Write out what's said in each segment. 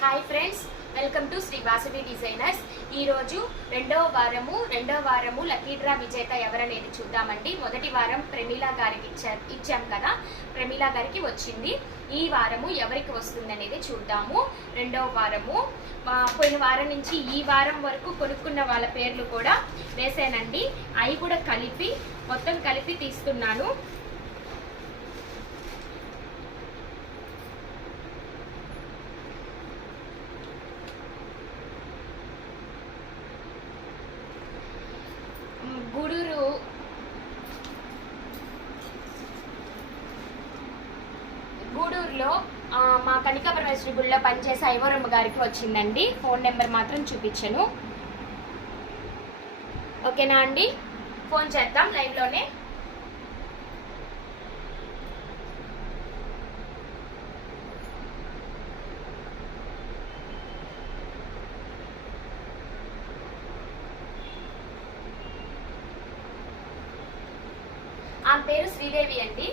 Hi friends, welcome to Sri Vasavi designers. ఈరోజు రెండవ వారము లక్కీ డ్రా విజేత ఎవరనేది చూద్దామండి. మొదటి వారం ప్రమీలా గారికి ఇచ్చాం కదా, ప్రమీలా గారికి వచ్చింది. ఈ వారము ఎవరికి వస్తుంది అనేది చూద్దాము. రెండవ వారము పోయిన వారం నుంచి ఈ వారం వరకు కొనుక్కున్న వాళ్ళ పేర్లు కూడా వేసానండి. అవి కూడా మొత్తం కలిపి తీస్తున్నాను. గూడూరులో మా కనికా పరమేశ్వరి గుడిలో పనిచేసే ఐవరమ్మ గారికి వచ్చిందండి. ఫోన్ నెంబర్ మాత్రం చూపించను. ఓకేనా అండి? ఫోన్ చేద్దాం లైవ్లోనే. ఆమె పేరు శ్రీదేవి అండి.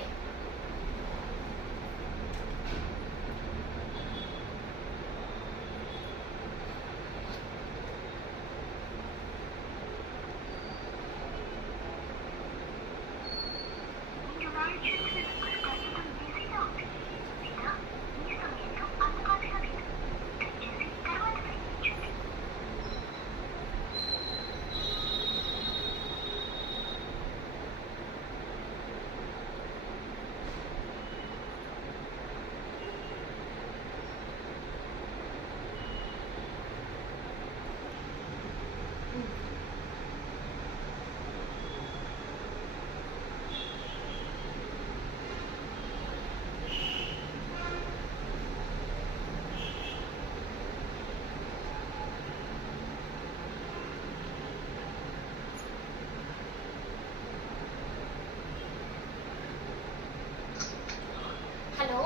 హలో,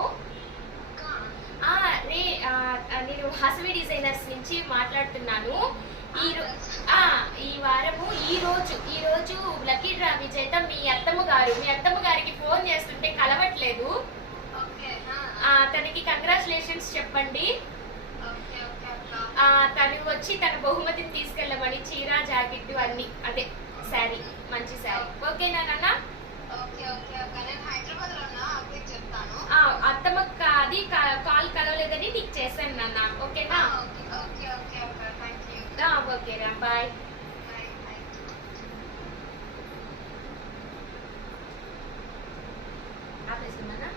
నేను వాసవి డిజైనర్స్ నుంచి మాట్లాడుతున్నాను. ఈ రోజు లక్కీ డ్రా విజేత మీ అత్తమ్మ గారికి ఫోన్ చేస్తుంటే కలవట్లేదు. తనకి కంగ్రాచులేషన్స్ చెప్పండి. తను వచ్చి తన బహుమతిని తీసుకెళ్ళమని చీర, జాకెట్ అన్ని, అదే శారీ, మంచి శారీ. ఓకేనా నాన్న? అత్తమ్మకి అది కాల్ కలవలేదని నీకు చేశాను నాన్న. ఓకేనా? ఓకేనా, బాయ్. ఆపేసిందన్నా.